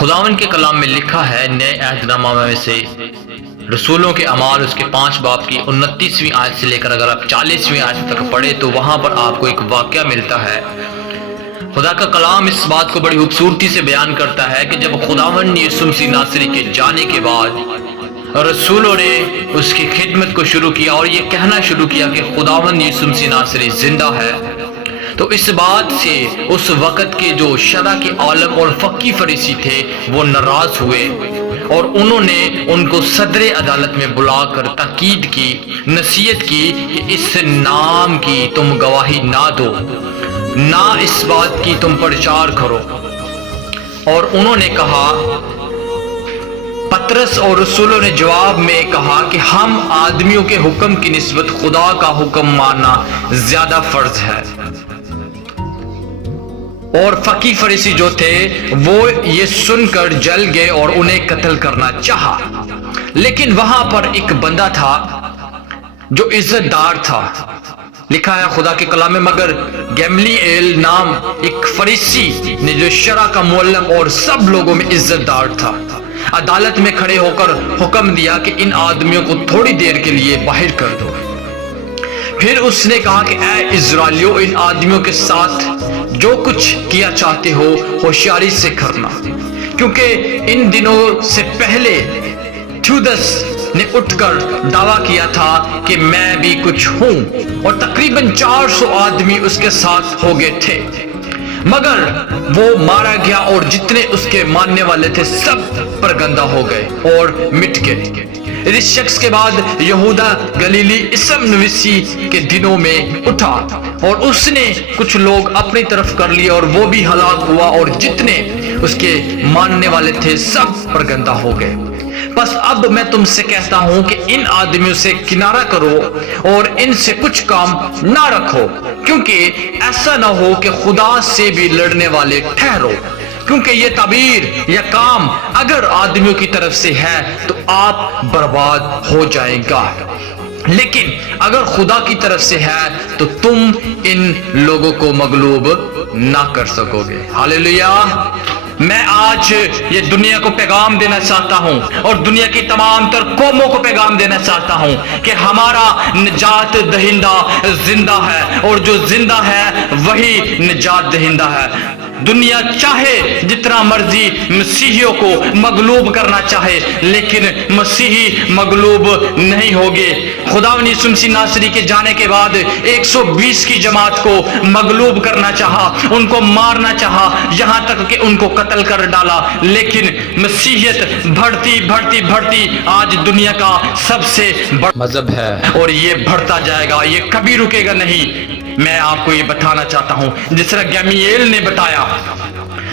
خداوند کے کلام میں لکھا ہے نئے عہد نامہ میں سے رسولوں کے اعمال اس کے 5 باب کی 29ویں آیت سے لے کر اگر آپ 40ویں آیت تک پڑھیں تو وہاں پر آپ کو ایک واقعہ ملتا ہے۔ خدا کا کلام اس بات کو بڑی خوبصورتی سے بیان کرتا ہے کہ جب خداوند یسوع مسیح ناصری کے جانے کے بعد رسولوں نے اس کی خدمت کو شروع کیا اور یہ کہنا شروع کیا کہ خداوند یسوع مسیح ناصری زندہ ہے، تو اس بات سے اس وقت کے جو شرع کے عالم اور فقی فریسی تھے وہ ناراض ہوئے اور انہوں نے ان کو صدر عدالت میں بلا کر تاکید کی، نصیحت کی کہ اس نام کی تم گواہی نہ دو، نہ اس بات کی تم پرچار کرو۔ اور انہوں نے کہا، پطرس اور رسولوں نے جواب میں کہا کہ ہم آدمیوں کے حکم کی نسبت خدا کا حکم ماننا زیادہ فرض ہے۔ اور فقی فریسی جو تھے وہ یہ سن کر جل گئے اور انہیں قتل کرنا چاہا، لیکن وہاں پر ایک بندہ تھا جو عزت دار تھا۔ لکھا ہے خدا کے کلام میں، مگر گیملیل نام ایک فریسی نے جو شرع کا معلم اور سب لوگوں میں عزت دار تھا، عدالت میں کھڑے ہو کر حکم دیا کہ ان آدمیوں کو تھوڑی دیر کے لیے باہر کر دو۔ پھر اس نے کہا کہ اے اسرائیلیوں، ان آدمیوں کے ساتھ جو کچھ کیا چاہتے ہو ہوشیاری سے کرنا، کیونکہ ان دنوں سے پہلے تھیودس نے اٹھ کر دعویٰ کیا تھا کہ میں بھی کچھ ہوں، اور تقریباً 400 آدمی اس کے ساتھ ہو گئے تھے، مگر وہ مارا گیا اور جتنے اس کے ماننے والے تھے سب پرگندہ ہو گئے اور مٹ گئے۔ اس شخص کے بعد یہودا گلیلی اسم نویسی کے دنوں میں اٹھا اور اس نے کچھ لوگ اپنی طرف کر لیے اور وہ بھی ہلاک ہوا اور جتنے اس کے ماننے والے تھے سب پرگندہ ہو گئے۔ بس اب میں تم سے کہتا ہوں کہ ان آدمیوں سے کنارہ کرو اور ان سے کچھ کام نہ رکھو، کیونکہ ایسا نہ ہو کہ خدا سے بھی لڑنے والے ٹھہرو، کیونکہ یہ تعبیر یا کام اگر آدمیوں کی طرف سے ہے تو آپ برباد ہو جائیں گا، لیکن اگر خدا کی طرف سے ہے تو تم ان لوگوں کو مغلوب نہ کر سکو گے۔ ہاللیلویہ۔ میں آج یہ دنیا کو پیغام دینا چاہتا ہوں اور دنیا کی تمام تر قوموں کو پیغام دینا چاہتا ہوں کہ ہمارا نجات دہندہ زندہ ہے، اور جو زندہ ہے وہی نجات دہندہ ہے۔ دنیا چاہے جتنا مرضی مسیحیوں کو مغلوب کرنا چاہے، لیکن مسیحی مغلوب نہیں ہوگے۔ خداوند یسوع مسیح ناصری کے جانے کے بعد 120 کی جماعت کو مغلوب کرنا چاہا، ان کو مارنا چاہا، یہاں تک کہ ان کو قتل کر ڈالا، لیکن مسیحیت بڑھتی بڑھتی بڑھتی آج دنیا کا سب سے بڑا مذہب ہے، اور یہ بڑھتا جائے گا، یہ کبھی رکے گا نہیں۔ میں آپ کو یہ بتانا چاہتا ہوں جس طرح گیملیل نے بتایا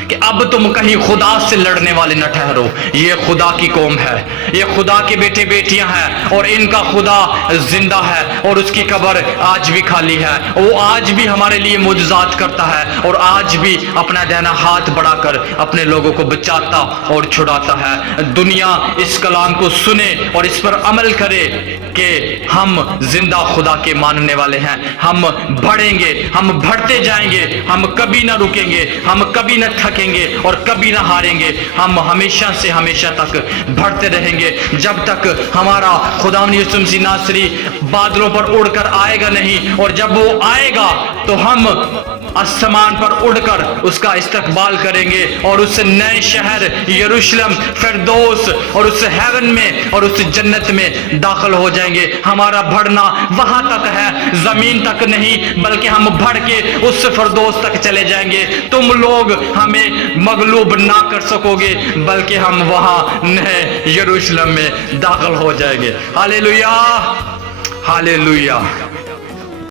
کہ اب تم کہیں خدا سے لڑنے والے نہ ٹھہرو، یہ خدا کی قوم ہے، یہ خدا کے بیٹے بیٹیاں ہیں، اور ان کا خدا زندہ ہے اور اس کی قبر آج بھی خالی ہے۔ وہ آج بھی ہمارے لیے معجزات کرتا ہے اور آج بھی اپنا دہنا ہاتھ بڑھا کر اپنے لوگوں کو بچاتا اور چھڑاتا ہے۔ دنیا اس کلام کو سنے اور اس پر عمل کرے کہ ہم زندہ خدا کے ماننے والے ہیں، ہم بڑھیں گے، ہم بڑھتے جائیں گے، ہم کبھی نہ رکیں گے، ہم کبھی نہ تھکیں گے اور کبھی نہ ہاریں گے، ہم ہمیشہ سے ہمیشہ تک بڑھتے رہیں گے جب تک ہمارا خداوند یسوع مسیح ناصری بادلوں پر اڑ کر آئے گا نہیں، اور جب وہ آئے گا تو ہم آسمان پر اڑ کر اس کا استقبال کریں گے اور اس نئے شہر یروشلم فردوس اور اس ہیون میں اور اس جنت میں داخل ہو جائیں گے۔ ہمارا بڑھنا وہاں تک ہے، زمین تک نہیں، بلکہ ہم بڑھ کے اس فردوس تک چلے جائیں گے۔ تم لوگ ہمیں مغلوب نہ کر سکو گے، بلکہ ہم وہاں نئے یروشلم میں داخل ہو جائیں گے۔ ہاللیلویہ، ہاللیلویہ۔